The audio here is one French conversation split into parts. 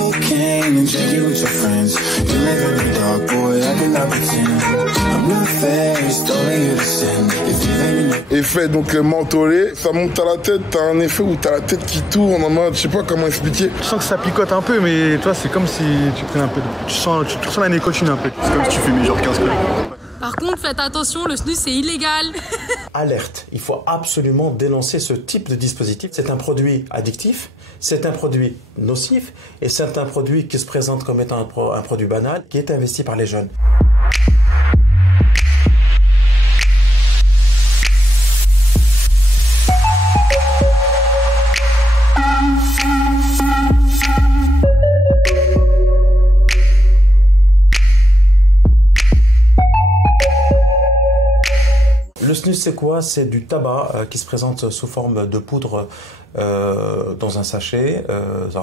cocaine and drink it with your friends. You live in the dark, boy, I cannot pretend. I'm not faced, only you to sin. If you ain't Effet donc mentholé, ça monte à la tête, t'as un effet où t'as la tête qui tourne en mode, je sais pas comment expliquer. Je sens que ça picote un peu, mais toi c'est comme si tu prenais un peu tu ressens la nicotine un peu. C'est comme si tu fumais genre 15 clopes. Par contre, faites attention, le snus c'est illégal. Alerte, il faut absolument dénoncer ce type de dispositif. C'est un produit addictif, c'est un produit nocif et c'est un produit qui se présente comme étant un produit banal qui est investi par les jeunes. Le snus, c'est quoi? C'est du tabac qui se présente sous forme de poudre dans un sachet.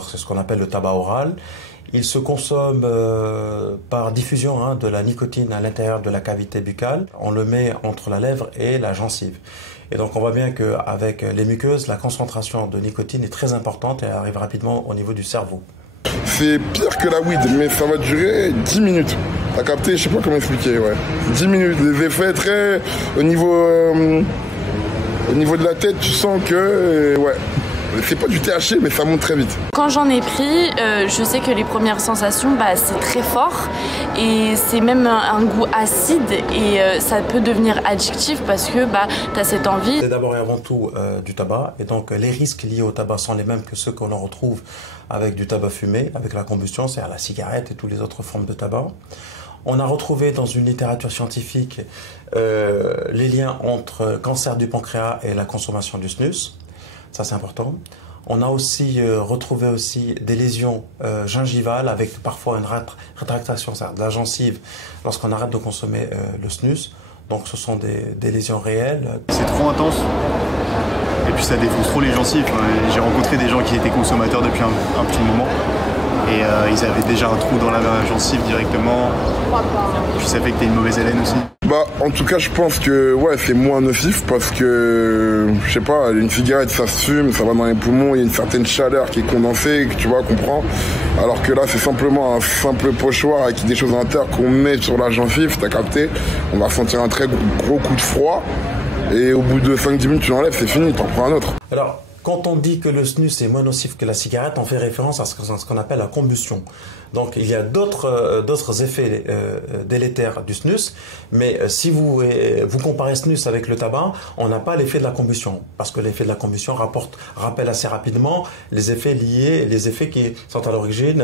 C'est ce qu'on appelle le tabac oral. Il se consomme par diffusion de la nicotine à l'intérieur de la cavité buccale. On le met entre la lèvre et la gencive. Et donc on voit bien qu'avec les muqueuses, la concentration de nicotine est très importante et elle arrive rapidement au niveau du cerveau. C'est pire que la weed, mais ça va durer 10 minutes. T'as capté, je sais pas comment expliquer, ouais. 10 minutes, des effets très... Au niveau de la tête, tu sens que... ouais. C'est pas du THC, mais ça monte très vite. Quand j'en ai pris, je sais que les premières sensations, c'est très fort. Et c'est même un goût acide et ça peut devenir addictif parce que tu as cette envie. C'est d'abord et avant tout du tabac. Et donc les risques liés au tabac sont les mêmes que ceux qu'on retrouve avec du tabac fumé, avec la combustion, c'est-à-dire la cigarette et toutes les autres formes de tabac. On a retrouvé dans une littérature scientifique les liens entre cancer du pancréas et la consommation du snus. Ça, c'est important. On a aussi retrouvé des lésions gingivales avec parfois une rétractation de la gencive lorsqu'on arrête de consommer le snus. Donc ce sont des lésions réelles. C'est trop intense. Et puis ça défonce trop les gencives. J'ai rencontré des gens qui étaient consommateurs depuis un petit moment. Et ils avaient déjà un trou dans la gencive directement. Et puis ça fait que t'as une mauvaise haleine aussi. En tout cas, je pense que ouais, c'est moins nocif parce que, je sais pas, une cigarette, ça se fume, ça va dans les poumons, il y a une certaine chaleur qui est condensée, que tu vois, qu'on prend. Alors que là, c'est simplement un simple pochoir avec des choses à l'intérieur qu'on met sur la gencive, t'as capté. On va sentir un très gros coup de froid. Et au bout de 5-10 minutes, tu l'enlèves, c'est fini, t'en prends un autre. Alors, quand on dit que le snus est moins nocif que la cigarette, on fait référence à ce qu'on appelle la combustion. Donc il y a d'autres effets délétères du snus, mais si vous comparez snus avec le tabac, on n'a pas l'effet de la combustion, parce que l'effet de la combustion rappelle assez rapidement les effets qui sont à l'origine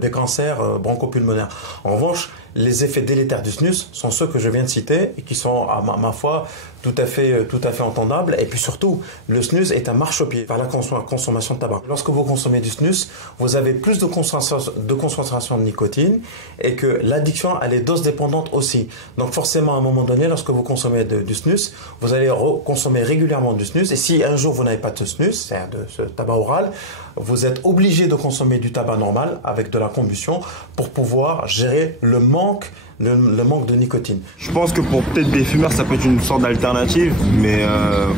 des cancers bronchopulmonaires. En revanche, les effets délétères du snus sont ceux que je viens de citer et qui sont, à ma foi, tout à fait entendables. Et puis surtout, le snus est un marchepied vers la consommation de tabac. Lorsque vous consommez du snus, vous avez plus de concentration de nicotine et que l'addiction, elle est dose dépendante aussi. Donc forcément, à un moment donné, lorsque vous consommez du snus, vous allez consommer régulièrement du snus. Et si un jour vous n'avez pas de snus, c'est-à-dire de ce tabac oral, vous êtes obligé de consommer du tabac normal avec de la combustion pour pouvoir gérer le manque de nicotine. Je pense que pour peut-être des fumeurs, ça peut être une sorte d'alternative, mais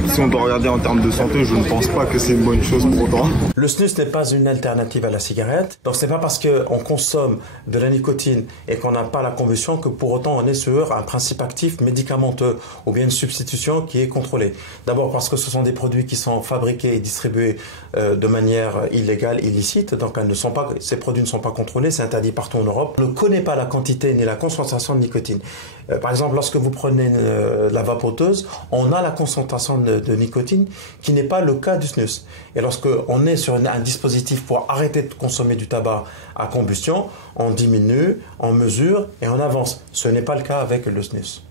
si on doit regarder en termes de santé, je ne pense pas que c'est une bonne chose pour autant. Le snus n'est pas une alternative à la cigarette, donc c'est pas parce qu'on consomme de la nicotine et qu'on n'a pas la combustion que pour autant on est sur un principe actif médicamenteux ou bien une substitution qui est contrôlée. D'abord parce que ce sont des produits qui sont fabriqués et distribués de manière illégale, illicite, donc ces produits ne sont pas contrôlés, c'est interdit partout en Europe. On ne connaît pas la quantité ni la concentration de nicotine. Par exemple, lorsque vous prenez la vapoteuse, on a la concentration de nicotine qui n'est pas le cas du snus. Et lorsque on est sur un dispositif pour arrêter de consommer du tabac à combustion, on diminue, on mesure et on avance. Ce n'est pas le cas avec le snus.